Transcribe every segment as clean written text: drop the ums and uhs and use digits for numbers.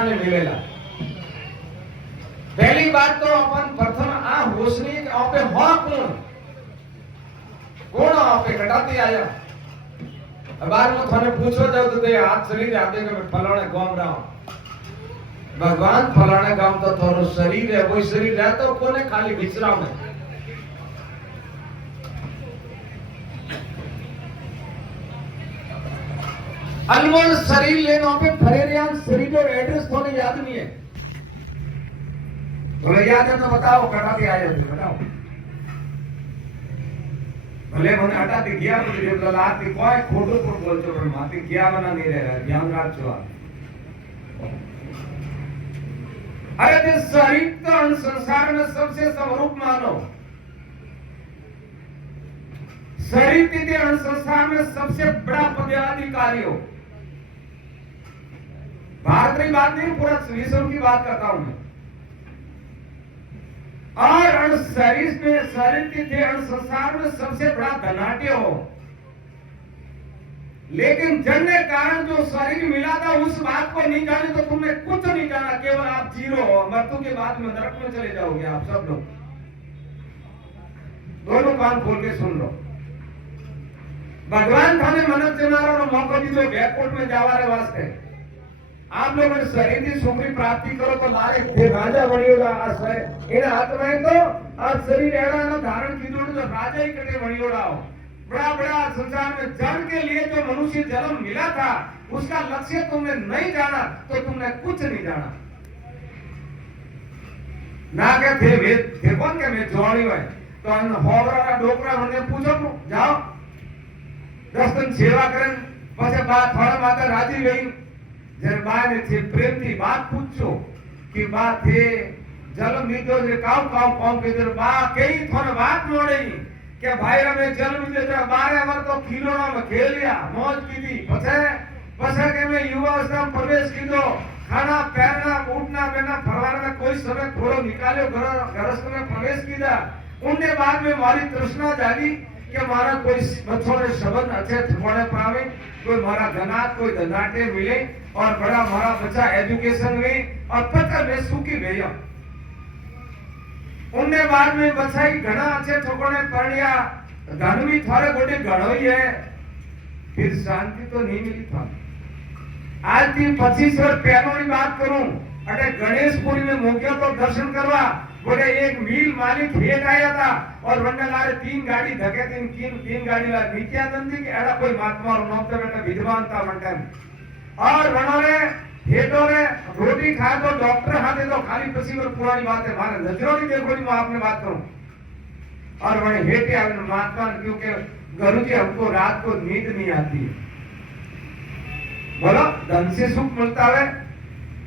थाने मिलेला। पहली बात तो अपन प्रथम आ होशनी के आपे हो कौन आपे घटाती आया। बार में थाने पूछो जाओ तो ते हाथ शरीर आते के फलाने गांव रहा भगवान फलाने गांव तो थोरो शरीर है वही शरीर रहता तो कोने खाली विश्राम है। अनमोल शरीर लेना पे फरेरियान शरीर और एड्रेस थोड़े याद नहीं है। बोले याद है तो बताओ कटाते आए हो बताओ। भले મને હટાતી ગયા પછી એટલે લાતી કોઈ ખોટું પણ બોલજો પણ માથી ગયા બના નહીં રહે ધ્યાન રાખજો। अरे this शरीर तो संसार में सबसे स्वरूप मानो। शरीर के संसार में सबसे बड़ा पदाधिकारी हो। भारत की बात नहीं पूरा विश्व की बात करता हूं मैं। और शरीर के संसार में सबसे बड़ा धनाट्य हो। लेकिन जन्म कारण जो शरीर मिला था उस बात को नहीं जाने तो तुमने कुछ नहीं जाना, केवल आप जीरो हो। मृत्यु के बाद में नरक में चले जाओगे आप सब लोग। दोनों कान खोल के सुन लो। भगवान थाने मनक जमारा मौका दीजो बैककोट में जावारे वास्ते आप लोग शरीर की सुखरी प्राप्ति करो तो लारे थे राजा बनियोगा। इन हाथ में तो आज शरीर एड़ा ना धारण कीधो तो राजा ही कटे बनियोड़ा हो। बड़ा बड़ा संसार में जन्म के लिए जो मनुष्य जन्म मिला था उसका लक्ष्य तुमने नहीं जाना तो तुमने कुछ नहीं जाना। ना क्या थे कौन के मैं जोड़ी हुए तो इन होबरा डोकरा हमने पूछो जाओ 10 दिन सेवा करें પછી બા થોડા માતા રાજી ગઈ जब बा ने थे प्रेम की बात पूछो कि बा थे जन्म लीधो जे काव काव काव के बा कई थोड़ा बात मोड़ी के भाई रे मैं जन्म लीधो जे 12 वर्ष तो खिलौना में खेलिया मौज कीधी पछे के मैं युवा अवस्था में प्रवेश कीधो खाना पहनना उठना बैठना फरवाना में कोई समय थोड़ो निकालो घर में प्रवेश कीधा। उनके बाद में मारी तृष्णा जागी कि मारा कोई बच्चों ने संबंध अच्छे ठिकाने पावे, कोई मारा धनाट कोई धनाटे मिले और बड़ा मारा बच्चा एजुकेशन में और पता में सुखी गया। उनके बाद में बच्चा ही घना अच्छे ठिकाने पढ़िया धन भी थोड़े गोटे घणो ही है फिर शांति तो नहीं मिली था। आज थी 25 वर्ष पहले की बात करूं अटे गणेशपुरी में मुख्य तो दर्शन करवा बोले एक मिल मालिक हेठ आया था और वन्ने लारे 3 गाड़ी धके तीन गाड़ी ला नित्यानंद जी के एड़ा कोई महात्मा और नौकते बेटा विद्वान था मंडन और वनोरे हेठो रे रोटी खाए तो डॉक्टर हाथे तो खाली पसी पर पुरानी बात है मारे नजरों नहीं देखो नहीं मैं आपने बात करूं और वने हेठे आवे महात्मा क्योंकि गुरु जी हमको रात को नींद नहीं आती है। बोलो धन से सुख मिलता है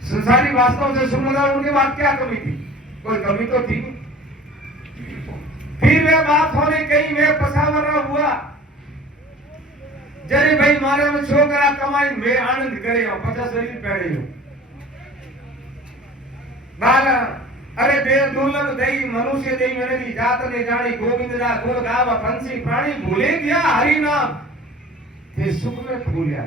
संसारी वास्तव से सुख मिलता उनके बाद क्या कमी थी, कोई कमी तो थी। फिर वे बात होने कहीं वे पसावरा हुआ जरे भाई मारे में छोकरा कमाई में आनंद करे और 50 शरीर पहने हो बाला अरे दे दुर्लभ दई मनुष्य दई मैंने दी जात ने जानी गोविंद ना गुण गावा पंछी प्राणी भूले गया हरि नाम ते सुख में भूलिया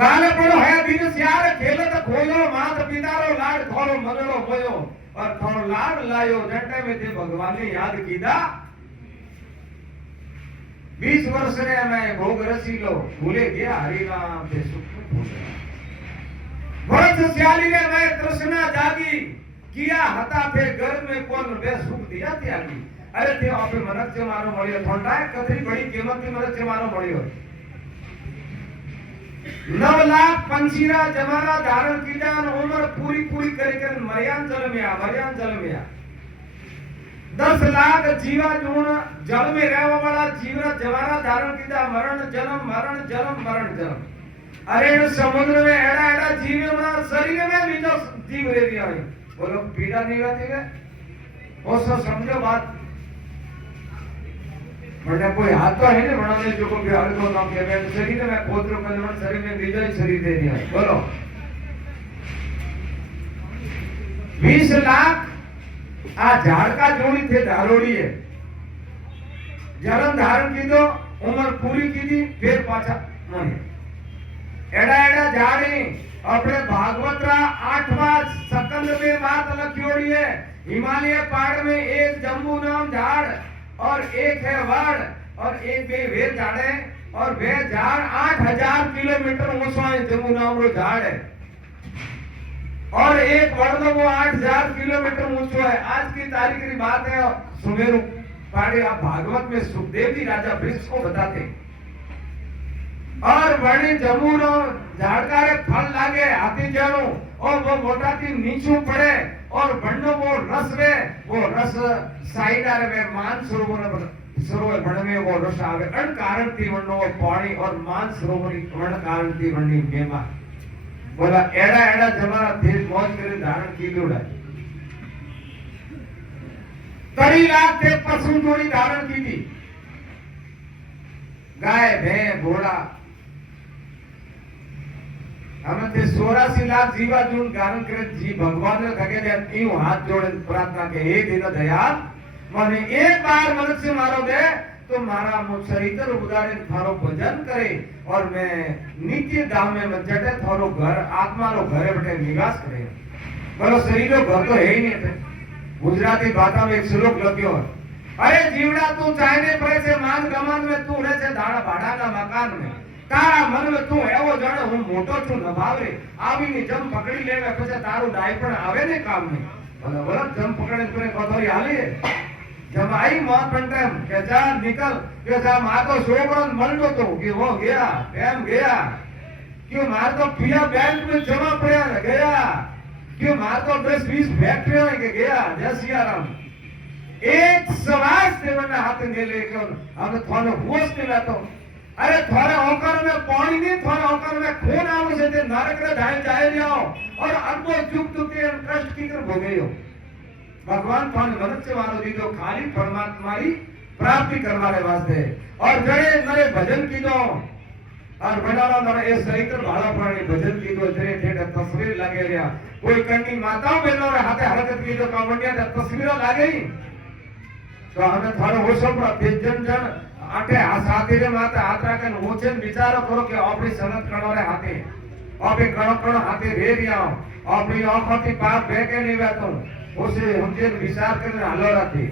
बालपण है दिन स्यार खेलत खोयो मात पितारो लाड थोरो मगड़ो होयो और थोरो लाड लायो जटे में ते भगवान ने याद कीदा 20 वर्ष रे मैं भोग रसी लो भूले गया हरि नाम ते सुख में भूले वर्ष स्याली रे मैं तृष्णा जागी किया हता थे घर में कौन वे सुख दिया त्यागी। अरे ते आपे मनक से मारो मळियो थोंडा कतरी बड़ी कीमत की मनक से मारो मळियो 9 लाख पंचीरा जमाना धारण कीधा उम्र पूरी कर मरियान जल में आ 10 लाख जीवा जून जल में रहने वाला जीवन जमाना धारण कीधा मरण जन्म। अरे समुद्र में एड़ा जीव में शरीर में भी जो जीव रह रहा है बोलो पीड़ा नहीं रहती है वो समझो बात मैंने कोई हाथ तो है नहीं बनाने जो को बिहार को नाम के मैं शरीर में खोदरो कलमन शरीर में बीजा ही शरीर दे दिया बोलो 20 लाख आ झाड़ का जोड़ी थे धारोड़ी है जन्म धारण की दो उम्र पूरी की दी फिर पाछा नहीं एड़ा झाड़ी अपने भागवतरा 8वां सकंद में बात लखियोड़ी है। हिमालय पहाड़ में एक जम्बू नाम झाड़ और एक है वड़ और एक वे झाड़ है और वे झाड़ 8000 किलोमीटर ऊंचा है। जम्बू नाम रो झाड़ है और एक वड़ वो 8000 किलोमीटर ऊंचो है। आज की तारीख की बात है। सुमेरु पहाड़ी आप भागवत में सुखदेव जी राजा वृक्ष को बताते और वणी जम्बू नो झाड़कारे फल लागे हाथी जानो और वो मोटा थी नीचू पड़े और बन्नो वो रस साइडारे में मान सरोवर बन में वो रस आवे अन कारण थी वन्नो वो पानी और मान सरोवर वर्ण कारण थी वन्नी मेमा बोला एड़ा एड़ा जमाना थे मौज करे धारण की लोड़ा कड़ी लाख थे पशु जोड़ी धारण की थी गाय भैंस घोड़ा हमें 84 लाख जीवा जून गारण करे जी भगवान ने थके दे यूं हाथ जोड़े प्रार्थना के हे दीन दयाल माने एक बार मनुष्य मारो दे तो मारा मो शरीर उदारे थारो भजन करे और मैं नित्य धाम में जटे थारो घर आत्मा रो घरे बैठे निवास करे। बोलो शरीर रो घर तो है ही नहीं थे। गुजराती भाषा में एक श्लोक लख्यो अरे जीवड़ा तू चाहने पड़े से मान गमान में तू रहे से दाड़ा भाड़ा ना मकान में तारा मन में तू एवो जाने हूं मोटो छु नभावरे आवी ની જમ પકડી લેવે પછી તારું ડાય પણ આવે ને કામ ને ભલે ભલે જમ પકડે કરે કોથોરી હાલી जब आई मौत पंटम के जा निकल के जा मां तो सोबरन मरनो तो कि वो गया टाइम गया क्यों मार तो पिया बैंक में जमा पड़ा गया क्यों मार तो 10-20 फैक्ट्रियों के गया जय सिया राम एक सवास देवना हाथ में लेके हम थोड़े होश में तो अरे थोड़े औकर में पानी नहीं थोड़े औकर में खून आवे से ते नरक रे जाए जाए जाओ और अनबो चुप तुके कष्ट की कर भोगे हो भगवान पान मनुष्य वालो दीदो खाली परमात्मा री प्राप्ति करवाने वास्ते और जड़े नरे भजन की दो और बनाना नरे ये सहित भाड़ा प्राणी भजन की दो जरे ठेठ तस्वीर लगे रिया कोई कन्नी माताओं बहनों रे हाथे हरकत की दो कामंडिया तस्वीर लागे ही तो हमें थारो होशो पर बेजन जन आटे साथी रे माता आत्रा कन ओचन विचारो करो कि अपनी सनत कणो रे हाथे अपे कणो कणो हाथे रे रिया अपनी आंखों की पाप बेके नहीं बैठो उसे हमसे विचार करने हालो रहती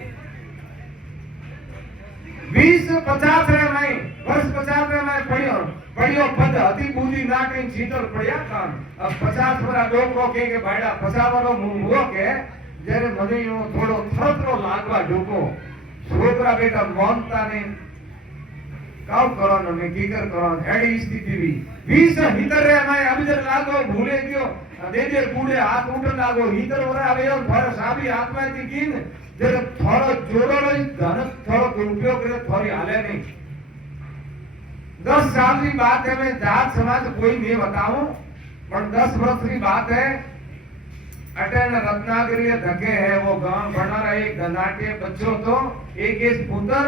20-50 रे मैं वर्ष 50 रे मैं पढ़ियो पद अति बूझी ना कहीं चीतल पड़िया कान अब 50 वाला लोग को के भाईडा 50 वालो मुंह के जरे मने यो थोड़ो थरथरो लागवा ढोको छोकरा बेटा मानता ने काउ करो न मैं कीकर करो एडी स्थिति भी 20 हितर रे मैं अभी जर लागो भूले गयो दे दे कूड़े हाथ उठ लागो हितर वरा आवे और थोड़ा साबी आत्मा की कीन जर थोड़ा जोड़ो नहीं धन थोड़ा उपयोग करे थोड़ी हाले नहीं 10 साल की बात है मैं जात समाज कोई नहीं बताऊं पर 10 वर्ष की बात है अटन रत्नागिरी धके है वो गांव बना रहा एक धनाट्य बच्चों तो एक पुत्र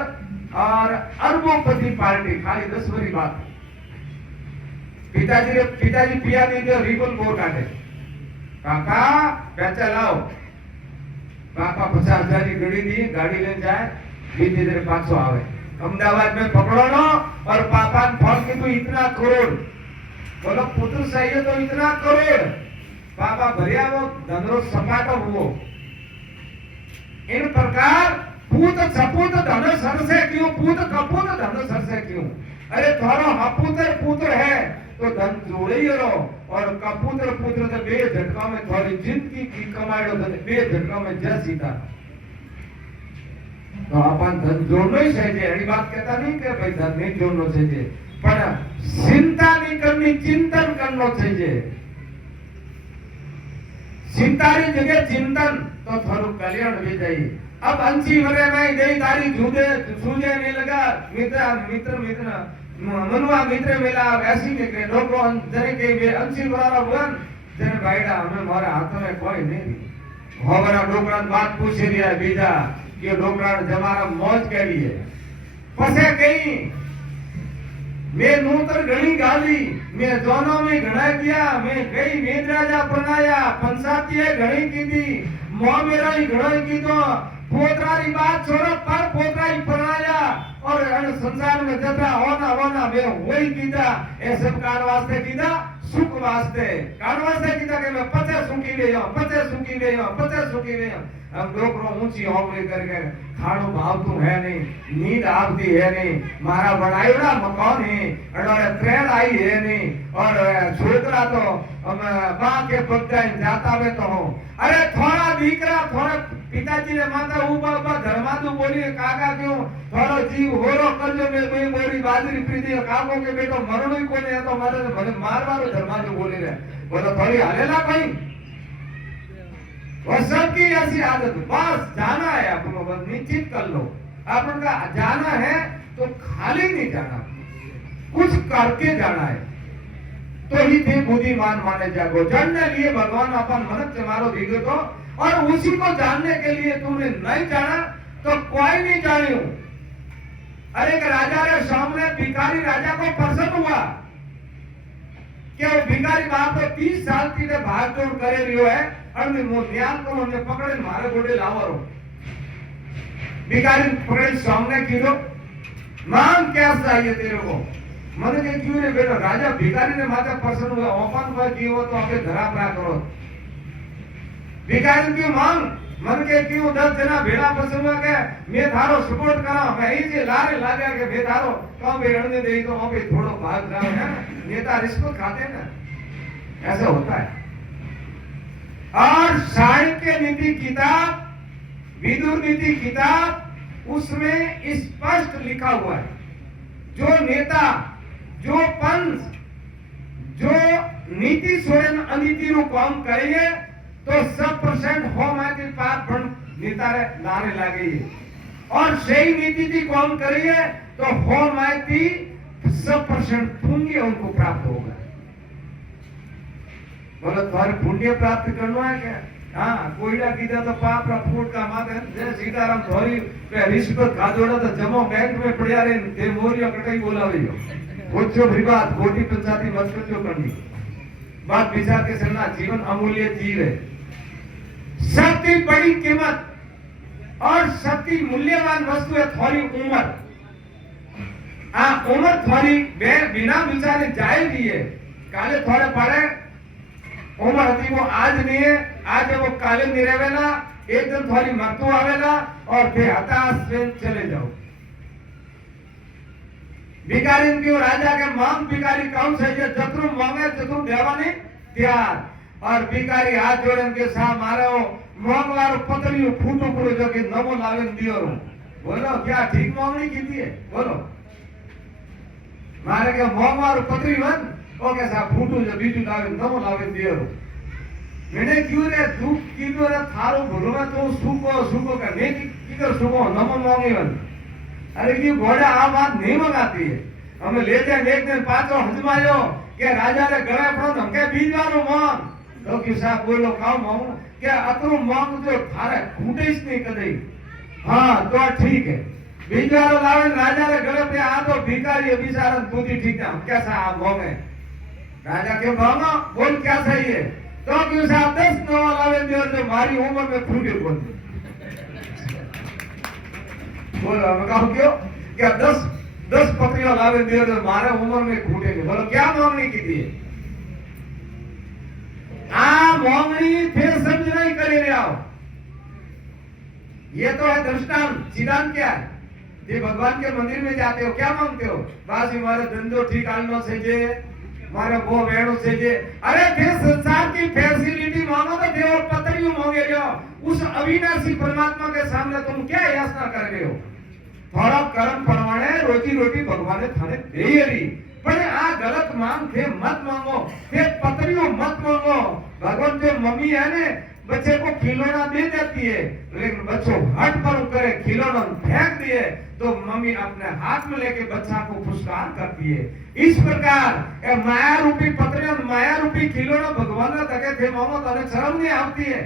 और अरबोपति पार्टी खाली 10 वाली बात पिताजी पिया नहीं दे रिबल बोर काटे काका पैसा लाओ पापा 50,000 की गाड़ी दी गाड़ी ले जाए धीरे धीरे 500 आवे अहमदाबाद में पकड़ो नो और पापा ने फोन की तू इतना करोड़ बोलो पुत्र चाहिए तो इतना करोड़ पापा भरिया वो धनरो सपाटो हुओ इन प्रकार पूत सपूत धन सर से क्यों पूत कपूत धन सर से क्यों अरे थारो हपुत्र पुत्र है तो धन जोड़े ही रहो और कपूत्र पुत्र तो बे झटका में थोड़ी जिंदगी की कमाई तो बे झटका में जय सीता तो अपन धन जोड़ना ही चाहिए अड़ी बात कहता नहीं कि भाई धन नहीं जोड़ना चाहिए पर चिंता नहीं करनी चिंतन करना चाहिए चिंता की जगह चिंतन तो थारो कल्याण भी जाइए अब अंशी वरे में गई दारी झूठे सूझे नहीं लगा मित्र मनुआ मित्र मिला ऐसी निकले लोगों जरे के वे अंशी वरा हुआ जरे भाईडा हमें हमारे हाथ में कोई नहीं होवरा डोकरा बात पूछ लिया बीजा ये डोकरा जमारा मौज के लिए फसे गई मैं नूतर घणी गाली मैं दोनों में घड़ा किया मैं गई वेद राजा बनाया पंचायती घड़ी की थी मोह मेरा ही घड़ा की तो पोतरारी बात छोड़ो पर पोतराई बनाया और संसार में जतरा होना वे वही कीधा ऐसे कार वास्ते कीधा सुख वास्ते कारण वास्ते कीधा के मैं पचे सुखी गयो पचे सुखी गयो पचे सुखी गयो हम डोकरो ऊंची होंगली करके खाणो भावतु है नहीं नींद आवती है नहीं मारा बनायोड़ा मकान है अडोरे ट्रेन आई है नहीं और छोकरा तो बा के पगदा जाता वे तो हो अरे थोड़ा दीकरा थोड़ा पिताजी ने माता ऊबा ऊबा धर्मादु बोली काका क्यों थोड़ो जीव होरो करजो में कोई बोली बाजरी प्रीति काको के बेटो मरणो ही कोने है तो मारे મને मारवारो धर्मादु बोली रे बोलो थोड़ी हलेला कोई वो सबकी ऐसी आदत बस जाना है अपनो बस निश्चित कर लो अपन का जाना है तो खाली नहीं जाना कुछ करके जाना है तो ही थे बुद्धिमान माने जागो जानने लिए भगवान अपन मनक से मारो दीदो तो और उसी को जानने के लिए तुमने नहीं जाना तो कोई नहीं जानियो अरे एक राजा रे सामने भिखारी राजा को प्रसन्न हुआ कि वो भिखारी बाप तो 30 साल की भाग दौड़ करे रियो है और मो ध्यान को ने पकड़े मारे गोडे लावरो भिखारी पकड़े सामने कीधो मांग क्या चाहिए तेरे को મને કે ક્યું રે બેટા રાજા ભિખારીને માથે પ્રસન્ન हुआ ઓપન પર જીવો તો આપણે ધરા પ્રા કરો ભિખારી की मांग मन के क्यों 10 जना भेड़ा प्रसन्न हुआ के मैं थारो सपोर्ट करा मैं ही जे लारे लाग्या के मैं थारो तो बे रणने देई तो पे थोड़ो भाग जाओ है नेता रिश्वत खाते ना ऐसा होता है और साहित्य नीति किताब विदुर नीति किताब उसमें स्पष्ट लिखा हुआ है जो नेता जो पंथ जो नीति सोरेन अनीति रू काम करिए तो 100% हो माती पाप पण नेता रे लारे लागे और सही नीति की काम करिए तो हो माती 100% पुण्य उनको प्राप्त होगा बोलो तुम्हारे पुण्य प्राप्त करना है क्या हाँ कोईड़ा कीधा तो पाप रा फूट का माथे जय सीताराम धोरी पे रिश्वत खादोड़ा तो जमो बैंक में पड़िया रे ते मोरियो कटाई बोलावियो पूछो विवाद कोटी पंचायती मत करजो करनी बात विचार के चलना जीवन अमूल्य चीज है सबसे बड़ी कीमत और सबसे मूल्यवान वस्तु है थोड़ी उम्र उम्र थोड़ी बिना विचारे जाएगी है काले थोड़े पड़े उम्र थी वो आज नहीं है आज वो काले नहीं रहेला एक दिन थोड़ी मरतु आवेला और फिर हताश में चले जाओ भिखारी की राजा के मांग भिखारी कौन सही है जतरू मांगे जतरू देवानी तैयार और भिखारी हाथ जोड़े के साथ मारो मांगवार पतली फूटू पड़ो जो कि नमो लावे दियो बोलो क्या ठीक मांगनी की थी बोलो मारे के मांगवार पतली वन ओके साहब फूटू जो बीजू लावे नमो लावे दियो मैंने क्यों रे दुख कीधो रे थारो भलो में तो सुको का नहीं की कर सुको नमो मांगे वन अरे ये घोड़ा आ बात नहीं मंगाती है हमें ले जाए एक दिन पांचो हजमायो के राजा रे गळे पड़ो हम के बीजवानो मांग तो कि साहब बोलो काऊ मांग के अतरो मांग जो थारे खूटेस नहीं कदई हां तो ठीक है बीजवानो लावे राजा रे गळे पे आ तो भिखारी बेचारा बुद्धि ठीक है कैसा आप मांगे राजा के मांगो बोल क्या सही है तो कि साहब 10 नवा लावे दियो जो मारी उम्र में फूटे बोल बोलो मैं कहूं क्यों क्या 10 पत्रियां लावे दियो तो मारे उम्र में फूटेंगे बोलो क्या मांगनी की थी मांगनी फिर समझ नहीं करे रहे आओ ये तो है दृष्टांत सिद्धांत क्या है ये भगवान के मंदिर में जाते हो क्या मांगते हो बस हमारा धंधो ठीक आलनो से जे मारे वो वेणु से जे अरे फिर संसार की फैसिलिटी मांगो तो देव पत्रियों मांगे जो उस अविनाशी परमात्मा के सामने तुम क्या याचना कर रहे हो थोड़ा कर्म प्रमाणे रोजी रोटी भगवान थाने देरी पर आ गलत मांग थे मत मांगो थे पत्रियों मत मांगो भगवान जो मम्मी है ने बच्चे को खिलौना दे देती है लेकिन बच्चों हट पर करे खिलौना फेंक दिए तो मम्मी अपने हाथ में लेके बच्चा को पुरस्कार करती है इस प्रकार माया रूपी पत्रियों माया रूपी खिलौना भगवान ने तके थे मांगो तो शर्म नहीं आती है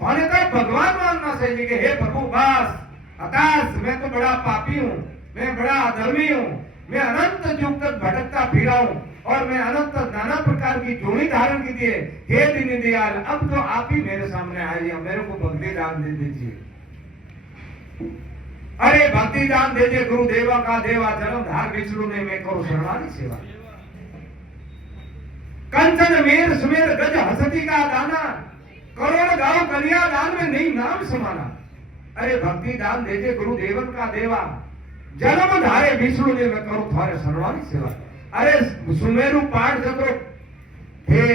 होने तो भगवान मांगना चाहिए कि हे प्रभु बस हताश मैं तो बड़ा पापी हूँ मैं बड़ा अधर्मी हूँ मैं अनंत युग तक भटकता फिरा हूँ और मैं अनंत नाना प्रकार की जोड़ी धारण की थी हे दीन दयाल अब तो आप ही मेरे सामने आइए मेरे को भक्ति दान दे दीजिए अरे भक्ति दान दे दे गुरुदेवा का देवा जन्म धार बिछड़ू ने मैं करो शरणारी सेवा कंचन मेर सुमेर गज हसती का दाना, करोड़ गांव कन्या दान में नहीं नाम समाना। अरे भक्ति दान देजे गुरु देवन का देवा, जन्म धारे विष्णु ने मैं करूं थारे सर्वानी सेवा। अरे सुमेरु पाठ जतो हे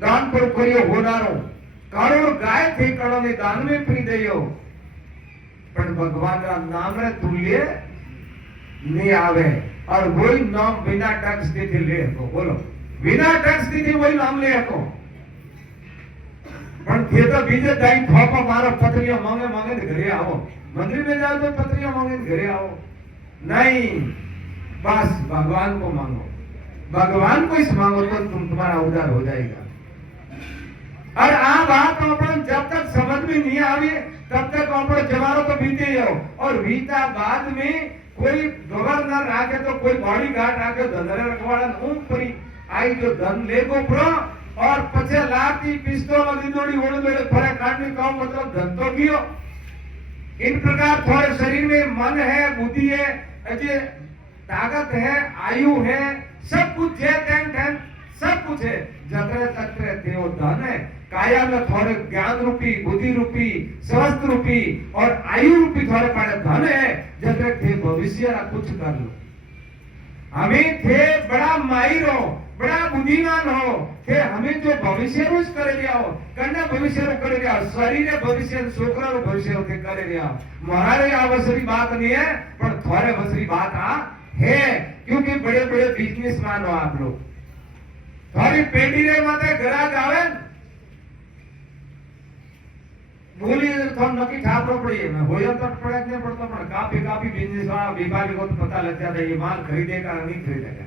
दान पर करियो होनारो, करोड़ गाय थे करो ने दान में फ्री देयो, पर भगवान का नाम रे तुल्य नहीं आवे। और वही नाम बिना टैक्स देते ले को, बोलो बिना टैक्स देते वही नाम ले को। पण थे तो बीजे दाई थोपा मारो, पत्रियां मांगे मांगे तो घरे आओ, मंदिर में जाओ तो पत्रियां मांगे तो घरे आओ। नहीं, बस भगवान को मांगो, भगवान को इस मांगो तो तुम्हारा उद्धार हो जाएगा। और आ बात अपन जब तक समझ में नहीं आवे तब तक अपन जमानो तो बीते जाओ। और बीता बाद में कोई गवर्नर आके तो कोई बॉडीगार्ड आके धंधरे रखवाड़ा ऊपरी आई जो धन लेगो प्रो और 50 लाख की पिस्तौल दीदोड़ी ओड़ बेड़े फरे काटने का मतलब धन तो गियो। इन प्रकार थोड़े शरीर में मन है, बुद्धि है, अजय ताकत है, आयु है, सब कुछ है, टेन सब कुछ है। जतरे तक देव धन है, काया में थोड़े ज्ञान रूपी, बुद्धि रूपी, स्वस्थ रूपी और आयु रूपी थोड़े पाड़े धन है। जतरे थे भविष्य कुछ कर लो। हमें थे बड़ा माहिर हो, बड़ा बुद्धिमान हो, थे हमें जो भविष्य रोज करे दिया हो, कन्या भविष्य रो करे दिया, शरीर भविष्य, छोकरा रो भविष्य होते करे दिया। महाराज आवश्यक बात नहीं है, पर थोड़े वसरी बात है, क्योंकि बड़े बड़े बिजनेसमैन हो आप लोग। थोड़ी पेटी रे माते ग्राहक आवे बोली तो नकी ठापरो पड़ी है। मैं होया तो पड़ा नहीं पड़ता, पर काफी बिजनेस वाला व्यापारी को तो पता लग जाता है ये माल खरीदेगा नहीं खरीदेगा।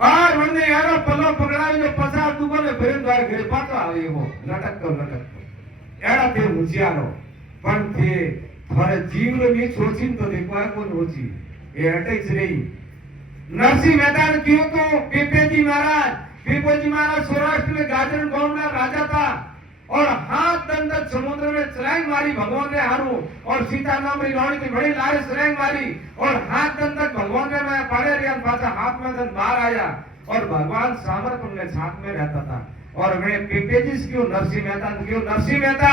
और हमने यारो पल्लो पकड़ा जो 50 दुकान में फिर द्वार घरे पातो आवे वो लटक को एड़ा थे होशियारो पण थे थोड़े जीव रो नहीं सोचिन तो देखो है कौन होची ये हटे से नहीं। नरसिंह मेहता ने क्यों तो पीपेजी महाराज सौराष्ट्र में गाजर गांव में राजा था और हाथ दंडक समुद्र में छलांग मारी भगवान ने हारू और सीता नाम री रानी की बड़ी लारे छलांग मारी और हाथ दंडक भगवान ने मैं पाड़े रिया पाछा हाथ में दंड बाहर आया और भगवान सामर्थ उनके साथ में रहता था। और मैं पीपेजी क्यों नरसिंह मेहता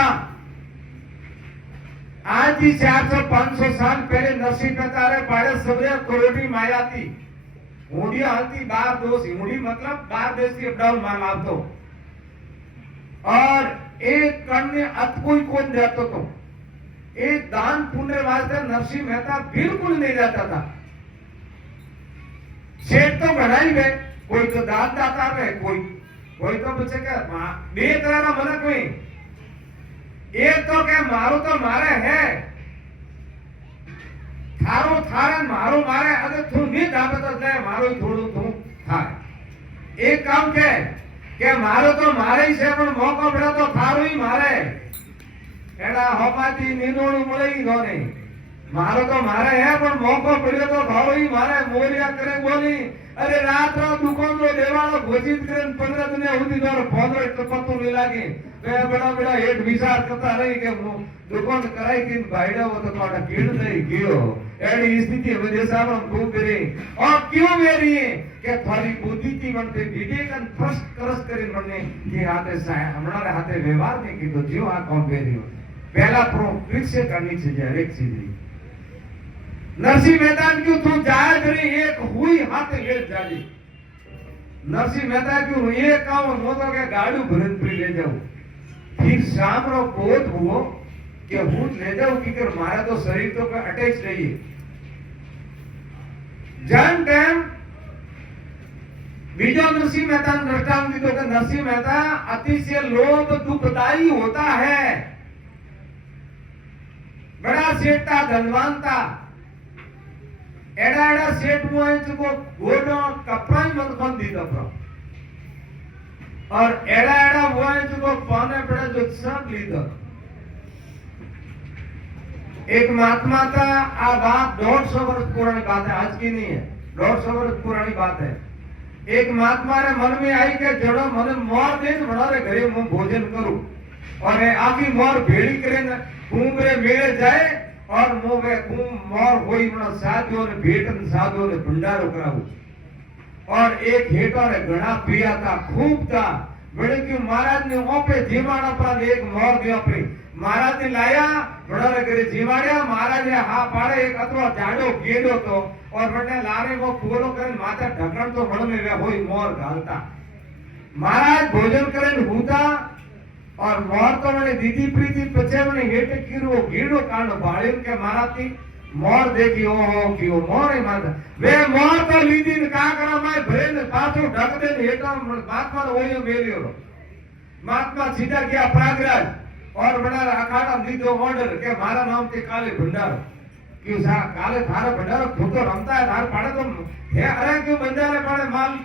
आज ही 400-500 साल पहले नरसिंह मेहता रे पाड़े सबरे करोड़ी माया थी ऊंडी हालती बार दोष ऊंडी मतलब बार देश की अपडाउन माल आवतो और एक कन्ने अत कोई कौन जातो तो एक दान पुण्य वास्ते नरसिंह मेहता बिल्कुल नहीं जाता था। सेठ तो घना ही गए, कोई तो दान दाता रहे, कोई तो बच्चे क्या बे तरह का मन कोई एक तो क्या मारो तो मारे है थारो थारे मारो मारे अगर तू नहीं दाबे तो जाए मारो ही थोड़ू तू थारे। एक काम के मारो तो मारे ही से पण मौको मिले तो थारो ही मारे एड़ा होपाती नीनोड़ी मुळे ही धोने मारो तो मारे है पण मौको मिले तो थारो ही मारे। मोरिया करे बोली अरे रात दुकान रो देवाळो घोषित करे 15 दिन हुदी दर फोन रे पत्तो नहीं लागे वे बड़ा हेठ विचार करता रही के दुकान कराई कि भाईड़ा वो तो थोड़ा कीड़ नहीं गियो एडी स्थिति वजह से हम खूब करे और क्यों मेरी के थारी बुद्धि की बनते विवेकन फर्स्ट करस करे मने कि हाथे हमारे हाथे व्यवहार नहीं की तो जीव आ कौन बेरियो पहला प्रो परीक्षा करनी चाहिए हर एक चीज। नरसिंह मेहता क्यों तू जाए करे एक हुई हाथे ले जाली नरसिंह मेहता क्यों ये काम हो तो के गाड़ी भरन पर ले जाओ फिर शाम रो बोध हुओ कि हूं ले जाओ कि कर मारा तो शरीर तो का अटैच रही जन टाइम बीजो नरसिंह मेहता ने दृष्टांत दी तो नरसिंह मेहता अतिशय लोभ दुखदाई होता है। बड़ा सेठ था, धनवान था, एड़ा सेठ मुझे को गोडो कपड़ा ही मत बंद दी दो और एड़ा मुझे को पाने पड़ा जो सब ली दो। एक महात्मा था, आ बात 150 वर्ष पुरानी बात है, आज की नहीं है, 150 वर्ष पुरानी बात है। एक महात्मा ने मन में आई के जड़ो मन मोर दिन बड़ा रे घरे मैं भोजन करूं और आखी मोर भेड़ी करे घूम रे मेरे जाए और मो वे घूम मोर होई बड़ा साधो ने भेटन साधो ने भंडारो कराऊ और एक हेठो ने घना पिया था खूब था बड़े क्यों महाराज ने ओपे जीवाड़ा पर एक मोर दियो पे महाराज ने लाया बड़ा रे करे जीवाड़िया महाराज ने हा पाड़े एक अथवा जाडो गेडो तो और बड़े लारे वो पूरो करे माथा ढकण तो बड़ में वे होई मोर घालता महाराज भोजन करे हुता और मोर तो मैंने दीदी प्रीति पछे मैंने हेटे कीरो गीड़ो कांड बाळिन के माराती मोर देखी ओहो क्यों मोर ही मार वे मोर तो लीधी ने का करा मैं भरे ने पाछो ढक दे ने हेटा महात्मा ओयो मेलियो महात्मा सीधा गया प्रयागराज और बड़ा अखाड़ा दीदो ऑर्डर के मारा नाम ते काले भंडार क्यों सा काले थारा भंडार खुद तो रमता है थार पाड़े तो हे अरे क्यों बंजारे पाड़े माल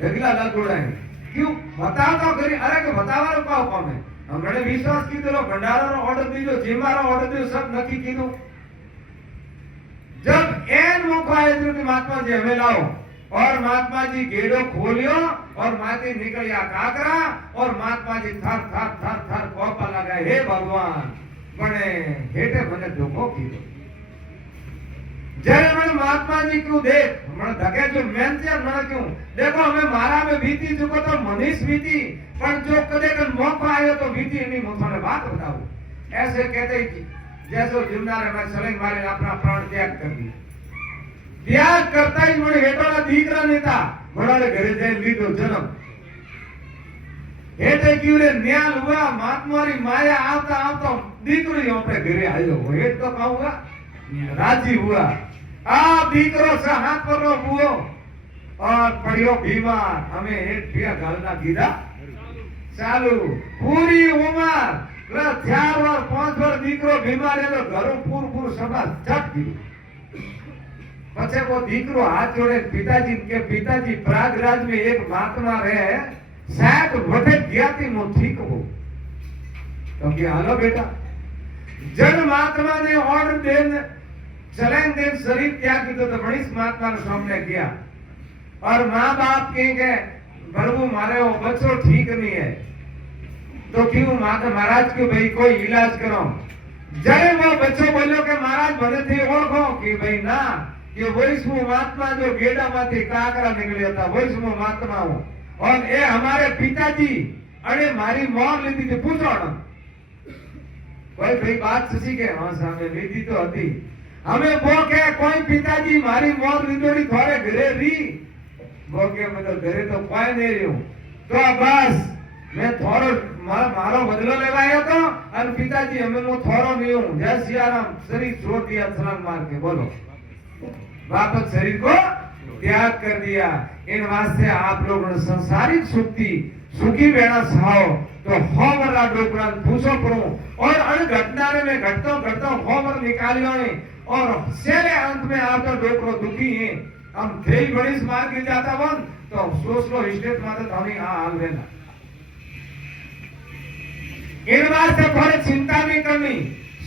ढगला लागोड़ा है क्यों बता तो करी अरे के बतावारो का हुकम है हमने विश्वास कीधो भंडारा रो ऑर्डर दीजो जेमारो ऑर्डर दीजो सब नक्की कीधो जब एन मौका आयो कि महात्मा जी हमें लाओ और महात्मा जी गेड़ो खोलियो और माथे निकलिया काकरा और महात्मा जी थर थर थर थर कोपा लगाए हे भगवान बने हेटे बने धोखो कीधो जय मन महात्मा जी क्यों देख मन धके जो मेन से मन क्यों देखो हमें मारा में भीती चुको तो मनीष भीती पर जो कदे कन मौका आयो तो भीती नहीं मुझे बात बताओ ऐसे कहते कि जैसे जिम्मेदार में सलेंग मारे अपना प्राण त्याग कर दिया त्याग करता ही मुझे हेटोला दीकरा नेता बड़ा घरे जाए लीधो जन्म हेटे क्यों रे न्याल हुआ महात्मा री माया आवता आवता दीकरो ही अपने घरे आयो हेट तो कहूंगा राजी हुआ आप दीकरो से हाथ पर रो हुओ और पड़ियो बीमार हमें हेट पिया गालना कीधा चालू पूरी उम्र 4 વાર 5 વાર દીકરો બીમાર એલો ઘરો પૂર સભા ચટ ગયું પછી वो દીકરો હાથ જોડે पिताजी के पिताजी प्रयागराज में एक महात्मा रहे शायद वटे गया थी मो ठीक हो तो क्या हालो बेटा जन महात्मा ने ऑर्डर देन चलें देन शरीर त्याग कीधो तो गणेश महात्मा ने सामने किया और माँ बाप के प्रभु मारे वो बच्चों ठीक नहीं है तो क्यों माता महाराज क्यों भाई कोई इलाज करो जय वो बच्चों बोलो के महाराज बने थे ओळखो कि भाई ना ये वही समूह महात्मा जो गेड़ा माथी काकरा निकलिया था वही समूह महात्मा हो और ये हमारे पिताजी अरे मारी मोर लीधी थी पूछो ना कोई भाई बात सची के हाँ सामने लीधी तो हती हमें वो के कोई पिताजी मारी मोर लीधोड़ी थोड़े घरे री वो के मतलब घरे तो कोई नहीं रही हूँ तो बस मैं थोड़ो मारो बदलो लेवायो तो और पिताजी हमें वो थोड़ो नहीं हूँ जय सियाराम शरीर छोड़ दिया छलांग मार के बोलो वापस शरीर को त्याग कर दिया इन वास्ते आप लोगों ने संसारिक सुखी बेड़ा सहाओ तो होमरा डोकरा पूछो पड़ो और अन घटना में घटतो होमर निकालियो है और सेले अंत में आपका डोकरो दुखी है हम खेल बड़ी मार गिर जाता वन तो सोच लो स्टेट माता धनी हाल रहना इन वास्ते थोड़ी चिंता नहीं करनी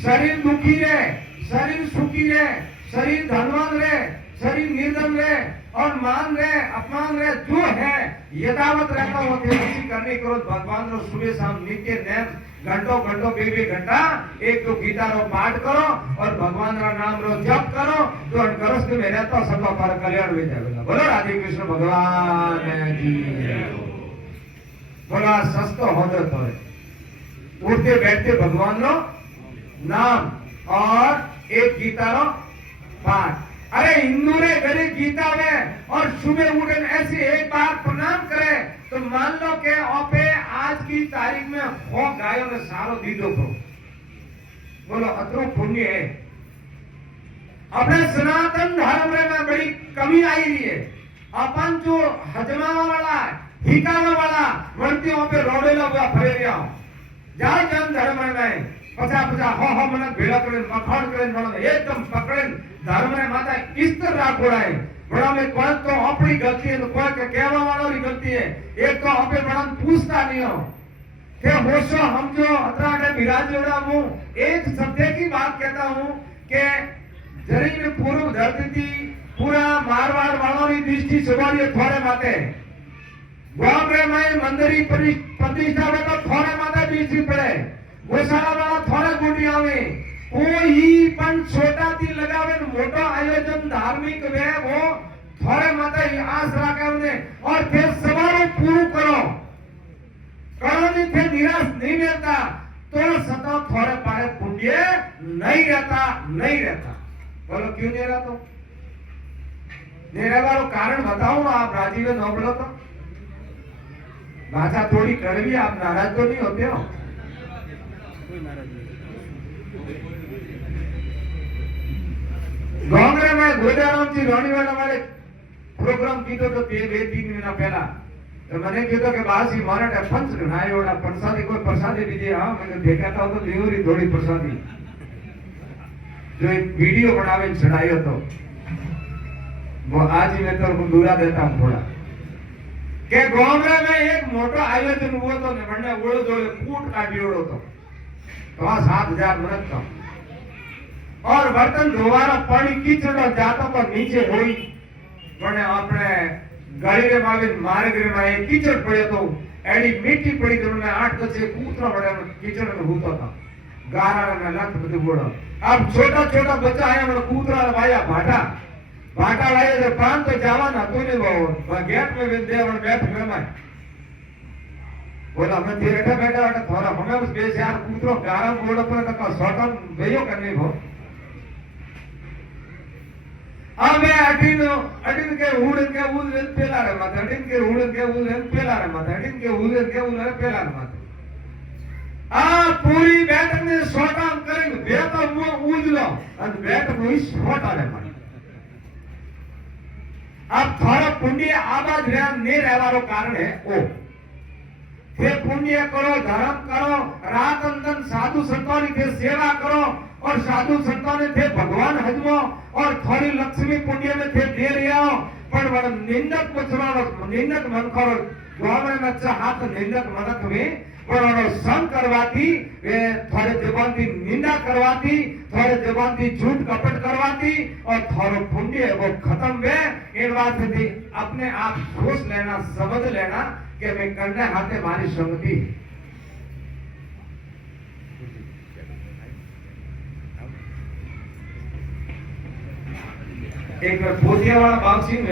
शरीर दुखी रहे शरीर सुखी रहे शरीर धनवान रहे शरीर निर्धन रहे और मान रहे अपमान रहे जो है यथावत रहता हो उसी करने करो भगवान रो सुबह शाम नित्य नैम घंटों बेबी घंटा एक तो गीता रो पाठ करो और भगवान रा नाम रो जप करो तो अनकरस्त में रहता सबका पर कल्याण हो जाएगा बोलो राधे कृष्ण भगवान की बोला सस्तो होदो तो उठते बैठते भगवान रो नाम और एक गीता रो पाठ अरे हिंदू रे घरे गीता में और सुबह उठे ऐसे एक बार प्रणाम करे तो मान लो के ओपे आज की तारीख में हो गायों ने सारो दीदो को बोलो अतरो पुण्य है अपने सनातन धर्म में बड़ी कमी आई रही है अपन जो हजमावा वाला हिकावा वाला वर्तियों पे रोडेला हुआ फरे रहा जाय जन धर्म में पचा हो मन भेड़ा करे मखण करे मन एकदम पकड़े धर्म ने माता इस तरह राखोड़ा है बड़ा में कोई तो अपनी गलती है तो कोई के कहवा वालों की गलती है एक तो अपने बड़ा पूछता नहीं हो के होशो हम जो अतराटे विराज जोड़ा हूं एक सत्य की बात कहता हूं के जरी में पूर्व धरती थी पूरा मारवाड़ वालों की दृष्टि सुबारी थोड़े माते गांव रे में मंदिरी प्रतिष्ठा में तो थोड़े माता दृष्टि पड़े गोशाला वाला थोड़े गुटिया में कोई पण छोटा थी लगावे मोटो आयोजन धार्मिक वे वो थारे माते आस राखे ने और थे सवारो पूरू करो करोनी थे निराश नहीं रहता तो सता थोड़े पाड़े पुण्य नहीं रहता बोलो क्यों नहीं रहता नहीं रहता कारण बताओ ना आप राजीव न बोलो तो भाषा थोड़ी कड़वी आप नाराज तो नहीं होते हो गोंगरे में गोदाराम जी रोनीवाला वाले प्रोग्राम कीधो तो 2-3 महीना पहला तो मैंने कीधो के बासी मराठा पंच गणाय ओड़ा प्रसादी कोई प्रसादी दीजिए हाँ मैंने देखा था तो लियोरी थोड़ी प्रसादी जो एक वीडियो बनावे चढ़ाई तो वो आज ही मैं तो दूरा देता हूँ थोड़ा के गोंगरे में एक मोटो आयोजन हुआ तो ने बन्ने ओळो जोड़े कूट काटी ओड़ो तो 7,000 मनत का और बर्तन धोवारा पानी कीचड़ो जातो पर नीचे होई बने अपने गाड़ी रे माविन मार्ग रे में कीचड़ पड़े तो एडी मिट्टी पड़ी तो मैं 8 बजे कूतरा बड़े कीचड़ में होता था गारा में लत बदे बोड़ा अब छोटा बच्चा है हमरा कूतरा वाया भाटा लाए तो पान तो जावा ना तो नहीं वो गेट में दे और बैठ में मैं बोला मैं तेरे बैठा थोड़ा हमें उस बेस यार कूतरो गारा बोड़ा पर तो शॉटन बेयो करने भो अब अडिन के उड़ के उल पेला रे मत अडिन के उड़ के उल पेला रे मत अडिन के उल के उल पेला रे मत आ पूरी बैठक ने शॉट ऑन करेंगे बे तो वो उजलो और बैठक में शॉट आने मत अब थोड़ा पुण्य आबाद रे ने रहवारो कारण है ओ थे पुण्य करो धर्म करो रात अंदन साधु संतों की सेवा करो और साधु संतों ने थे भगवान हजमो और थोड़ी लक्ष्मी पुण्य में थे दे रिया पर वड़ निंदक मचवारो निंदक मन करो गोमे में हाथ निंदक मनक में पर वड़ संग करवाती वे थोड़े जबान की निंदा करवाती थोड़े जबान की झूठ कपट करवाती और थोड़ो पुण्य वो खत्म वे इन बात से अपने आप सोच लेना समझ लेना कि मैं करने हाथे मारी संगति एक पोतिया वाला बाग सिंह